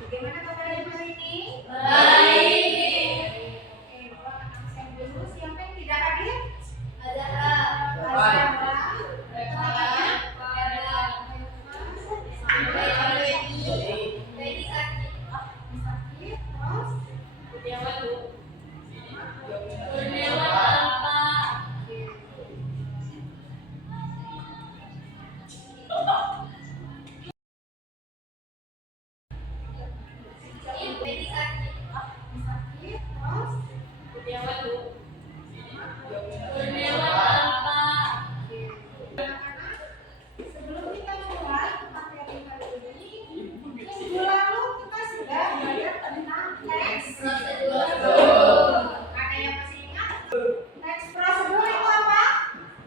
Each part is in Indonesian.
Bagaimana kabar hari ini? Baik. Oke, buat anak absen dulu. Siapa yang tidak hadir? Ada. Sebelum kita mulai materi hari ini, minggu lalu kita sudah belajar tentang teks prosedur. Ada yang masih ingat? Teks prosedur itu apa?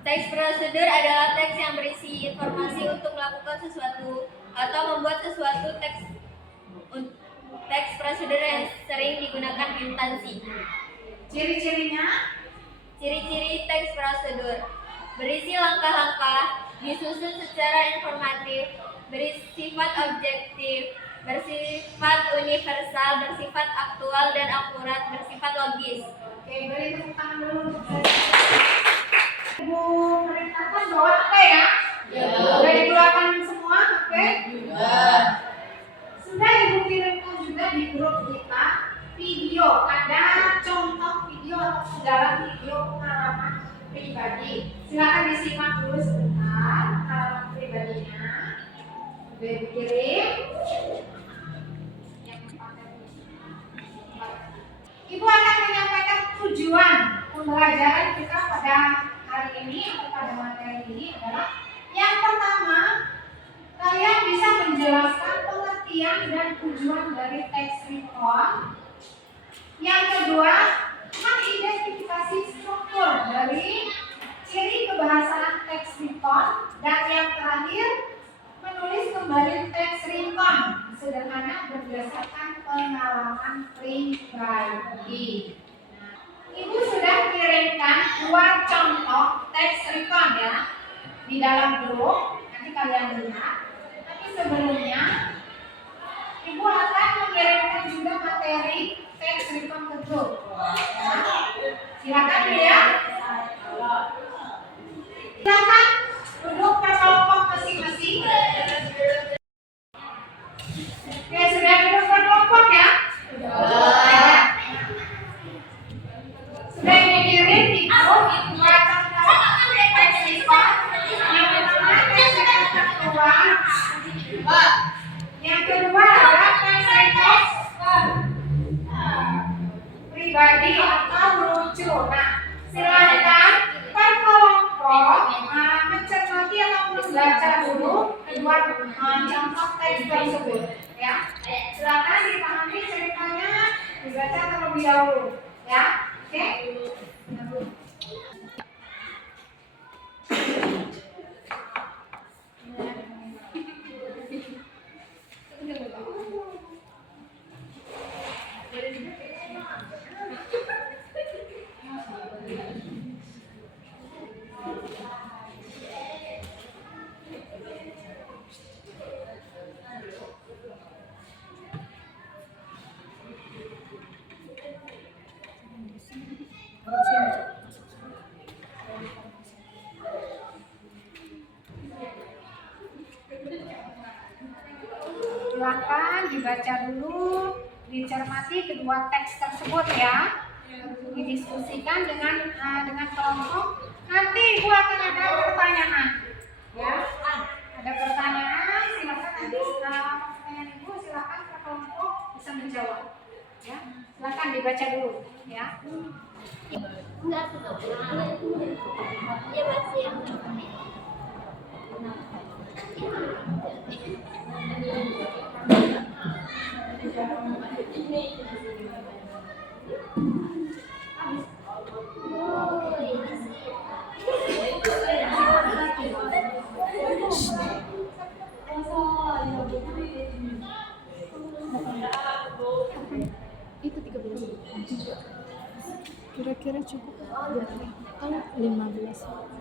Teks prosedur adalah teks yang berisi informasi untuk melakukan sesuatu atau membuat sesuatu. Teks prosedur yang sering digunakan instansi. Ciri-cirinya? Ciri-ciri teks prosedur: berisi langkah-langkah, disusun secara informatif, bersifat objektif, bersifat universal, bersifat aktual dan akurat, bersifat logis. Oke, beri tepuk tangan dulu untuk saya. Ibu perintahkan bawa HP ya? Sudah dikeluarkan semua HP? Sudah Ibu kirimkan juga di grup kita video, ada contoh video atau segala video pengalaman pribadi. Silakan disimak dulu sebentar pengalaman pribadinya. Sudah Ibu kirim. Ibu akan menyampaikan tujuan pembelajaran kita pada hari ini atau pada materi ini adalah yang pertama, kalian bisa menjelaskan pengertian dan tujuan dari teks recon. Yang kedua, mengidentifikasi struktur dari ciri kebahasaan teks recon. Dan yang terakhir, menulis kembali teks recon sederhana berdasarkan pengalaman pribadi. Ibu sudah kirimkan 2 contoh teks recon ya di dalam grup. Nanti kalian lihat. Tapi sebelumnya Ibu akan mengirimkan juga materi teks recon ke grup. Silakan ya. Silakan duduk ke kelompok masing-masing. Oke, sudah duduk ke kelompok ya? Sudah dikirim di grup contoh teks recon. Yang pertama teks recon kedua. Yang kedua adalah teks recon pribadi atau lucu. Nah, silakan per kelompok mencermati atau membaca dulu kedua contoh teks tersebut. Ya, silakan dipahami ceritanya, dibaca terlebih dahulu. Ya, oke? Silakan dibaca dulu, dicermati kedua teks tersebut ya. Didiskusikan dengan kelompok. Nanti Ibu akan ada pertanyaan. Ya, ada pertanyaan. Silakan nanti pertanyaan Ibu silakan ke kelompok bisa menjawab. Ya, silakan dibaca dulu. Ya. Enggak, dia masih yang itu 13 kira-kira cukup atau 15 apa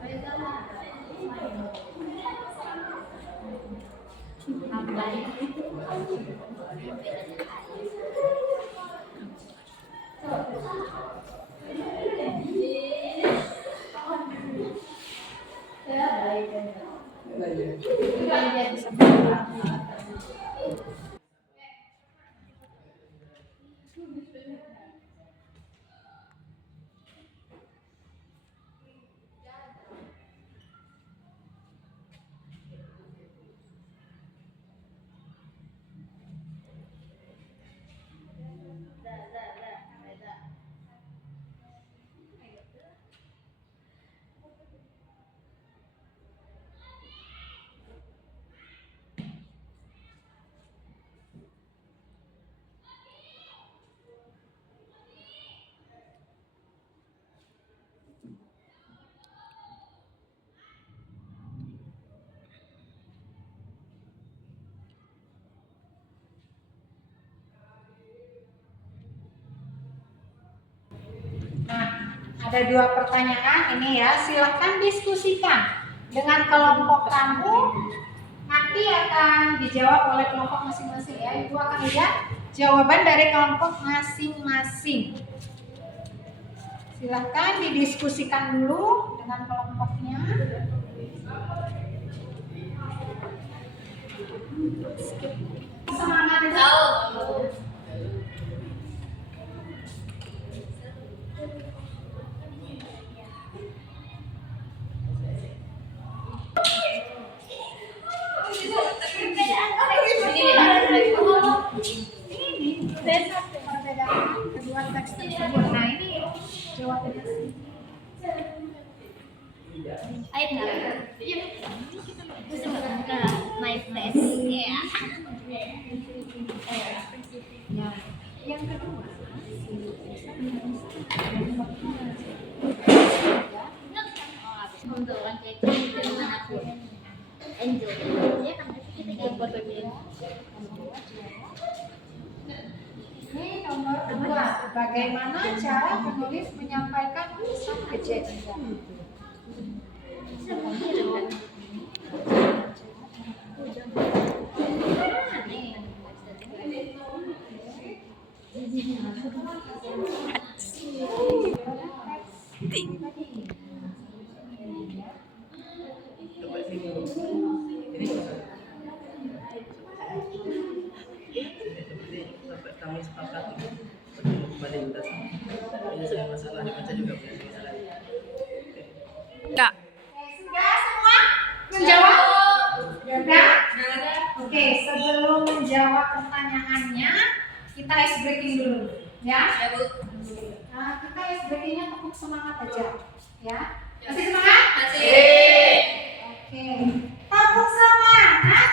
Nah, ada 2 pertanyaan ini ya. Silakan diskusikan dengan kelompok kamu. Nanti akan dijawab oleh kelompok masing-masing ya. Ibu akan lihat jawaban dari kelompok masing-masing. Silakan didiskusikan dulu dengan kelompoknya. Semangat itu. Ini perbedaan kedua teks tersebut. Nah ini jawabannya. Ayo enggak? My face. Ya. Ya. Yang kedua, Untuk orang kecil dengan aku enjoy. Ya kan kita foto dia. ini nomor 2. Bagaimana cara penulis menyampaikan pesan kejadian? Kami sepakat untuk kembali lintas penyelesaian masalah dibaca juga punya masalah. Enggak. Sudah semua menjawab? Sudah? Oke, sebelum menjawab pertanyaannya, kita ice breaking dulu, ya? Ya, Bu. Nah, kita ice breakingnya tepuk semangat aja, ya? Masih semangat? Masih. Oke, tepuk semangat.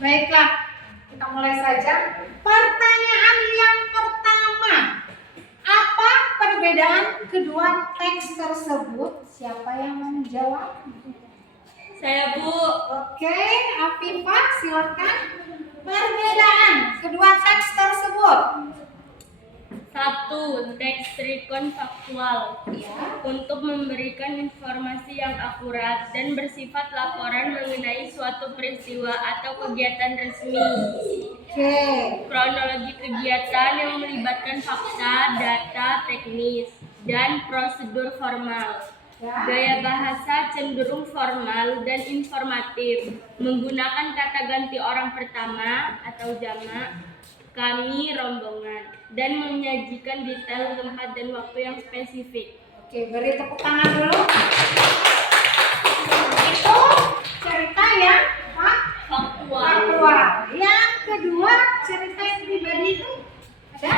Baiklah, kita mulai saja. Pertanyaan yang pertama, apa perbedaan kedua teks tersebut? Siapa yang menjawab? Saya, Bu. Oke, Afifah, silakan. Perbedaan kedua teks tersebut. 1. Teks recon faktual Ya. untuk memberikan informasi yang akurat dan bersifat laporan mengenai suatu peristiwa atau kegiatan resmi. Oke. Kronologi kegiatan yang melibatkan fakta, data, teknis, dan prosedur formal. Ya. Gaya bahasa cenderung formal dan informatif, menggunakan kata ganti orang pertama atau jamak, kami, rombongan, dan menyajikan detail tempat dan waktu yang spesifik. Oke, beri tepuk tangan dulu. Itu cerita yang faktual. Yang kedua, cerita yang pribadi itu ada?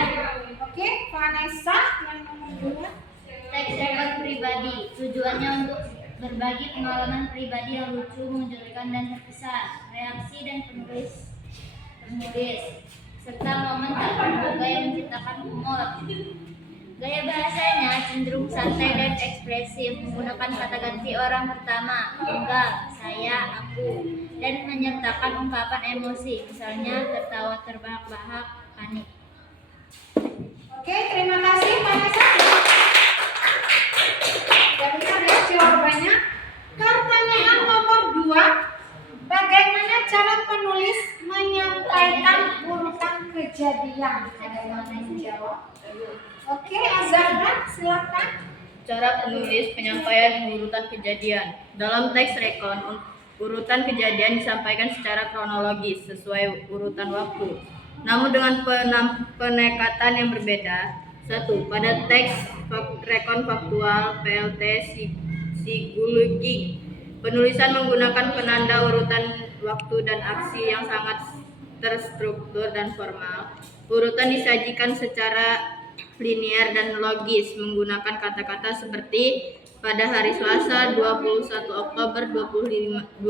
Oke, Vanessa yang nomor 2. Teks rekod pribadi. Tujuannya untuk berbagi pengalaman pribadi yang lucu, menjadikan dan terkesan, reaksi dan penulis, serta momen tak terduga yang menciptakan humor. Gaya bahasanya cenderung santai dan ekspresif, menggunakan kata ganti orang pertama, enggak, saya, aku, dan menyertakan ungkapan emosi, misalnya tertawa terbahak-bahak, panik. Oke, terima kasih. Oke, Azhar, silakan. Cara penulis penyampaian urutan kejadian. Dalam teks rekon, urutan kejadian disampaikan secara kronologis sesuai urutan waktu. Namun dengan penekatan yang berbeda. 1. Pada teks rekon faktual PLT Siguluking, penulisan menggunakan penanda urutan waktu dan aksi yang sangat terstruktur dan formal. Urutan disajikan secara linear dan logis menggunakan kata-kata seperti pada hari Selasa 21 Oktober 2025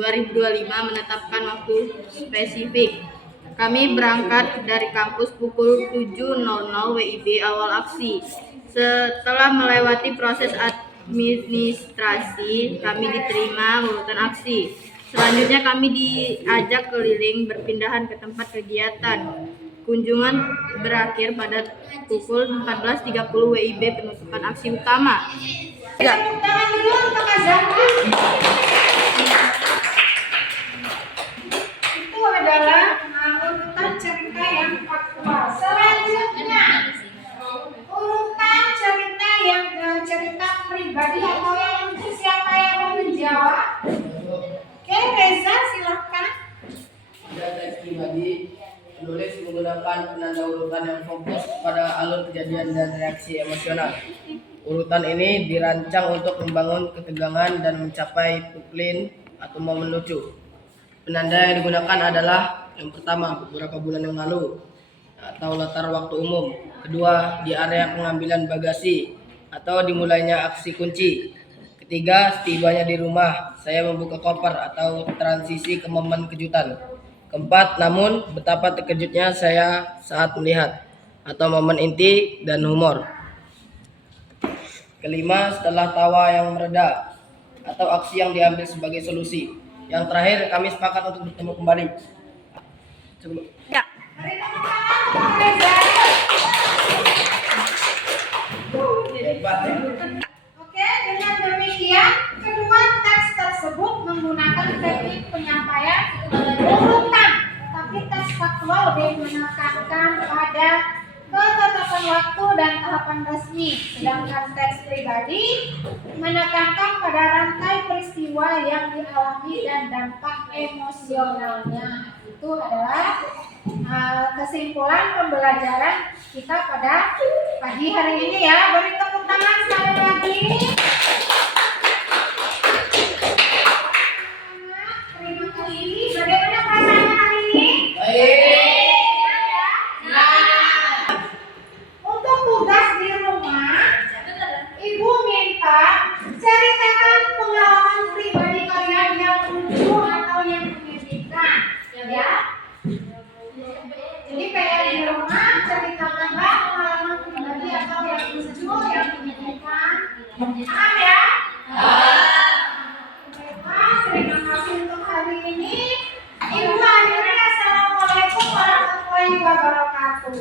menetapkan waktu spesifik. Kami berangkat dari kampus pukul 7.00 WIB awal aksi. Setelah melewati proses administrasi, kami diterima urutan aksi. Selanjutnya kami diajak keliling berpindahan ke tempat kegiatan. Kunjungan berakhir pada pukul 14.30 WIB penutupan aksi utama. Tepuk tangan dulu untuk Azhar. Itu adalah urutan cerita yang faktual. Selanjutnya, urutan cerita yang cerita pribadi atau yang siapa yang mau menjawab? Oke, Reza, silakan. Pada teks pribadi, penulis menggunakan penanda urutan yang fokus pada alur kejadian dan reaksi emosional. Urutan ini dirancang untuk membangun ketegangan dan mencapai puklin atau momen lucu. Penanda yang digunakan adalah yang pertama, beberapa bulan yang lalu atau latar waktu umum. Kedua, di area pengambilan bagasi atau dimulainya aksi kunci. Ketiga, setibanya di rumah, saya membuka koper atau transisi ke momen kejutan. Keempat, namun betapa terkejutnya saya saat melihat atau momen inti dan humor. Kelima, setelah tawa yang mereda atau aksi yang diambil sebagai solusi. Yang terakhir, kami sepakat untuk bertemu kembali. Ya. Beri tepuk tangan untuk Reza. Hebat ya. Oke, dengan demikian kedua teks tersebut menggunakan teknik penyampaian urutan, tapi teks faktual lebih menekankan pada ketetapan waktu dan tahapan resmi, sedangkan teks pribadi menekankan pada rantai peristiwa yang dialami dan dampak emosionalnya. Itu adalah kesimpulan pembelajaran kita pada pagi hari ini ya. Beri tepuk tangan sekali lagi. Terima kasih. Bagaimana perasaannya hari ini? Baik. Untuk tugas di rumah, Ibu minta ceritakan pengalaman pribadi kalian yang lucu atau yang menyedihkan, ya. Jadi PR di rumah, ceritakanlah pengalaman pribadi atau yang lucu, yang menyedihkan. Paham ya? Baiklah, terima kasih untuk hari ini. Ibu akhirnya assalamualaikum warahmatullahi wabarakatuh.